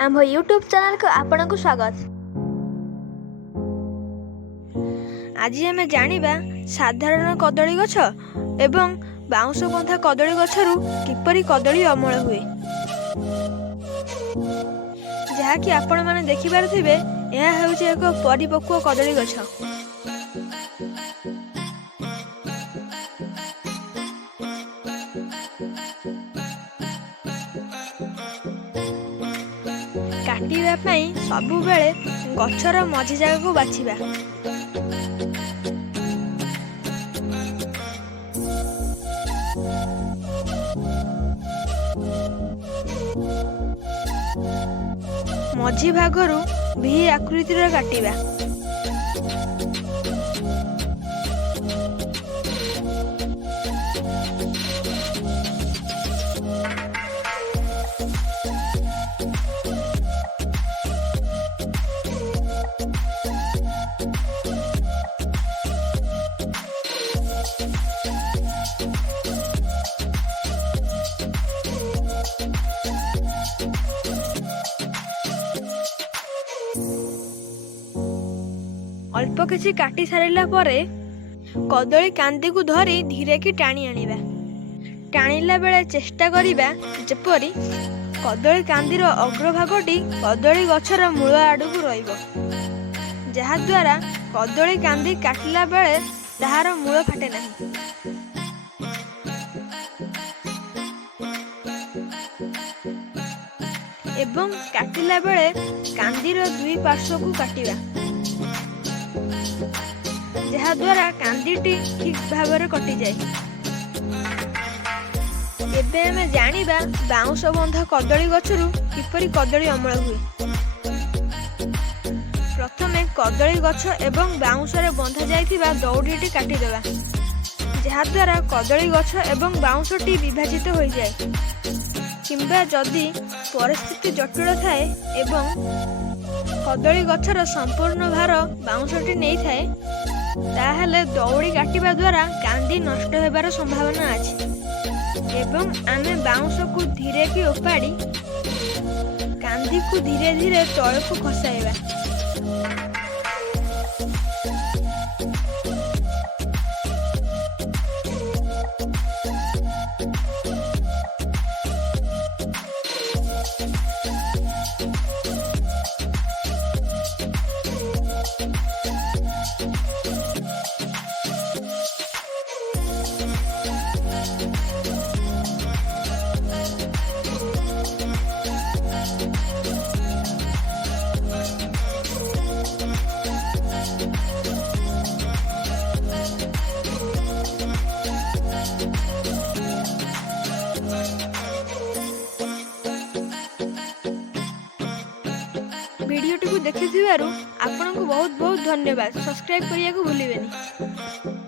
आम YouTube channel को आपन को स्वागत। आज आम जानिबा साधारण कदली गछ एवं बाउंश बंधा कदली गछरु किपरि कदली अमल हुए, जहाँकि आपण माने देखि पारुथिबे यह हेउछि एक परिपक्व कदली गछ। काटिबा पई सबु बेले गछर मझी जगह को बाछिबा। मझी भागरु भी आकृतिर काटिबा। अल्प किछि काटी सारिला परे कदली कांदी को धरी धीरे की टाणी आनिबा। टाणिला बेले चेष्टा करिबा जेपरि कदली कांदीर अग्रभागटी कदली गछर मूल आडकु रहिबो, जहा द्वारा कदली कांदी काटिला बेले ताहार मूल फाटे नाही। एवं काटिला बेले कांदीर दुई पार्श्व को काटिबा, जहा द्वारा कांदीटी ठीक भाव कटि जाए। एबे हमें जानिबा बाउंश बंधा कदली गछरु किपरि कदली अमल हुए। प्रथमे कदली गछ एवं बाउंश रे बंधा जाइथिबा दौड़ीटी काटी देबा, जहा द्वारा कदली गछ एवं बाउंशटी विभाजित हो जाए। किंबा जदि परिस्थिति जटिल थाए एवं कदली गछर संपूर्ण भार बाउंशटी नहीं थाए, ताहले दौड़ी काटिबा द्वारा कांदी नष्ट हेबार संभावना अछि। एवं आमे बाउंश को धीरे की उपाड़ी कांदी को धीरे धीरे तल को खसाइबा। वीडियोटी को देखिथिबारु आपनको बहुत बहुत धन्यवाद। सब्सक्राइब करिया को भूलिबेनी।